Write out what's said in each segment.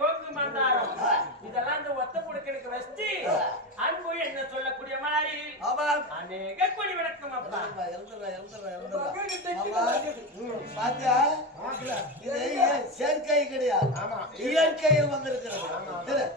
கோங்கு மந்தாரம் இதெல்லாம் இந்த ஒத்த குடுக்கனுக்கு வச்சு அன்பு என்ன சொல்லக்கூடிய மாதிரி அநேக கொடி விளக்கம் அப்பா. பாத்தியா, இது செயற்கை கிடையாது, இயற்கையில் வந்திருக்கிறது.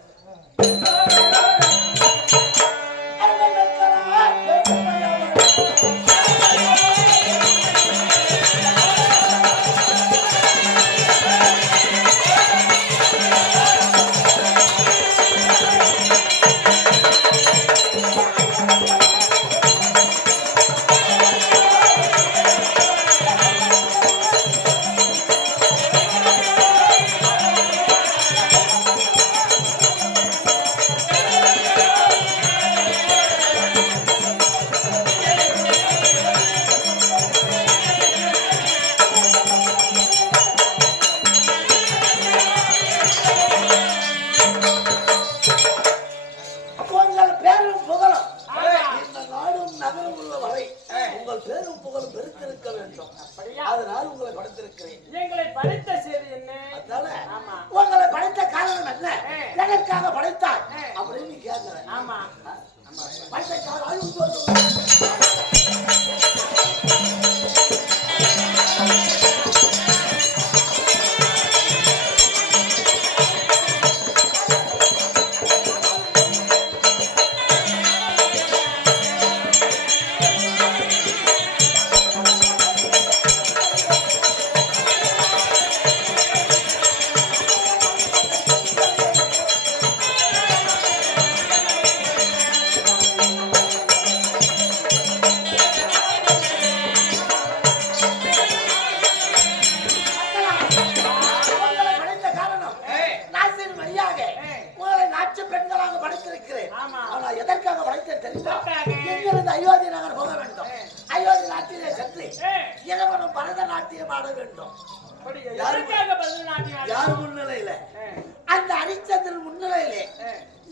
அந்த ஹரிச்சந்திரன் முன்னிலையிலே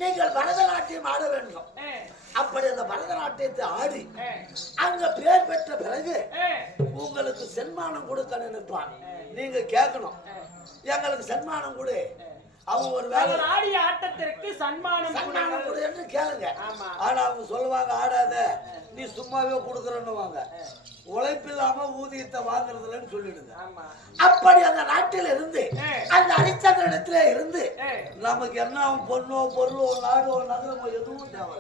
நீங்கள் பரதநாட்டியம் ஆட வேண்டும். அப்படி அந்த பரதநாட்டியத்தை ஆடி அங்க பேர் பெற்ற பிறகு உங்களுக்கு சன்மானம் கொடுக்க நினைப்பான். நீங்க கேட்கணும், எங்களுக்கு சன்மானம் கொடு, அவங்க ஒரு வேலை ஆடிய ஆட்டத்திற்கு சன்மானம் கொடு என்று கேளுங்க. ஆனா அவங்க சொல்லுவாங்க, ஆடாத நீ சும்மாவே கொடுக்கறன்னுவாங்க, உழைப்பில்லாம ஊதியத்தை வாங்குறதுலன்னு சொல்லிடுங்க. அப்படி அந்த நாட்டில இருந்து அந்த ஹரிச்சந்திரனிடத்துல இருந்து நமக்கு என்ன பொண்ணோ பொருளோ நாடோ நகரமோ எதுவும் தேவை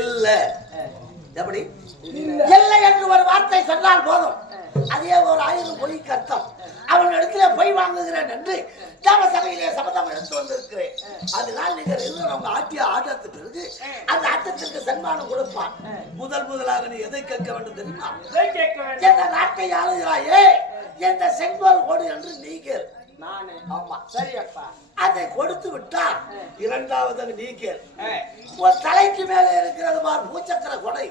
இல்ல. எப்படி இல்லை என்று ஒரு வார்த்தை சொன்னால் போதும், அதே ஒரு 1000 பொய்க்கு அர்த்தம். அவன் இடத்துல பொய் வாங்குகிறேன் என்று தேவ சபையிலே சபதம் எடுத்து வந்திருக்கிறேன். அதனால் நீங்கள் அவங்க ஆட்டிய ஆட்டத்துக்கு பிறகு அந்த ஆட்டத்திற்கு சன்மானம் கொடுப்பான். முதலாக நீ எதை கேட்க வேண்டும் தெரியுமா? எந்த நாட்டை ஆளுகிறாயே எந்த செங்கோல் கொடு என்று நீங்கள். அதை கொடுத்து விட்டால் இரண்டாவது நீக்கல். உன் தலைக்கு மேலே இருக்கிறது பார் பூச்சக்கர கொடை,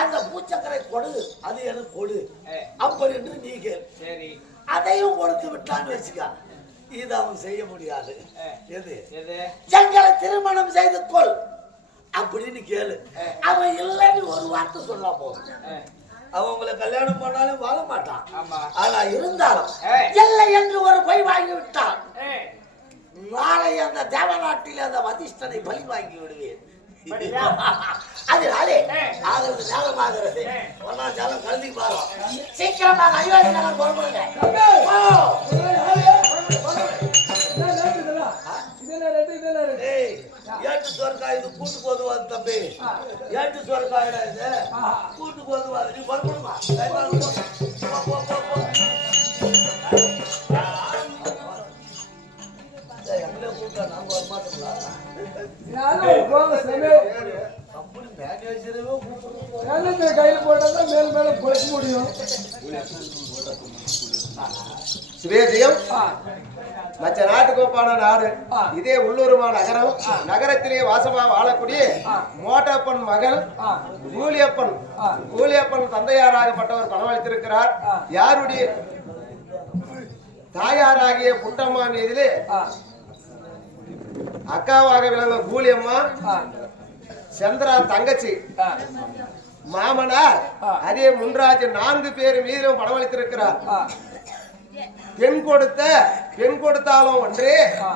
அந்த பூச்சக்கரை கொடு அது எனக்கு கொடு அப்படி என்று நீக்கல். அதையும் கொடுத்து விட்டான்னு வச்சுக்க, இது அவன் செய்ய முடியாது. எது எங்களை திருமணம் செய்து கொள் அப்படின்னு கேளு. அவன் இல்லைன்னு ஒரு வார்த்தை சொல்ல போதும், அவங்களை கல்யாணம் பண்ணாலும் வாழ மாட்டான். ஆனா இருந்தாலும் இல்லை என்று ஒரு பொய் வாங்கி விட்டான், நாளை அந்த தேவநாட்டில் அந்த வதிஷ்டனை பலி வாங்கி விடுவேன். அதனாலே ஆகிறது ஞாபகமாகிறது. ஒன்னா ஜாலம் கலந்து பாருங்க, சீக்கிரமாக அயோத்தி நகர் போடுங்க. ஏட்டு சோர்க்காய் இது கூட்டு போதுவாது தம்பி, ஏட்டு சோர்க்காய் இது கூட்டு போதுவாது. நீ பொறுப்படுமா கூட்டா நாங்க வர மாட்டோங்களா? கையில போட்டா மேல மேல பொழைக்க முடியும். சுவேதியம் மற்ற நாட்டுக்கோப்பான நாடு, இதே உள்ளூருமா நகரம். நகரத்திலே வாசமா வாழக்கூடிய மோட்டப்பன் மகள் கூலியப்பன் தந்தையாராகப்பட்டவர் பணமளித்திருக்கிறார். யாருடைய தாயாராகிய புட்டம்மா மீதிலே அக்காவாக விளங்கும் கூலியம்மா, சந்திரா தங்கச்சி, மாமனார் அதே முன்ராஜ் 4 பேர் மீதும் பணமளித்திருக்கிறார். பெண் கொடுத்தாலும் ஒன்றே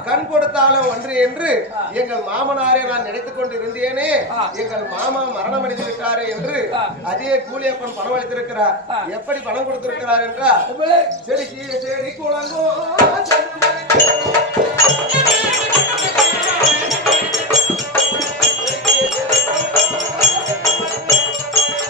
கண் கொடுத்தாலும் ஒன்று என்று எங்கள் மாமனாரை நான் நினைத்துக் கொண்டு இருந்தேனே. எங்கள் மாமா மரணம் அடைந்து விட்டாரே என்று அதே கூலியப்பன் பணம் அளித்திருக்கிறார். எப்படி பணம் கொடுத்திருக்கிறார் என்றால், செடி செடி குழங்கோ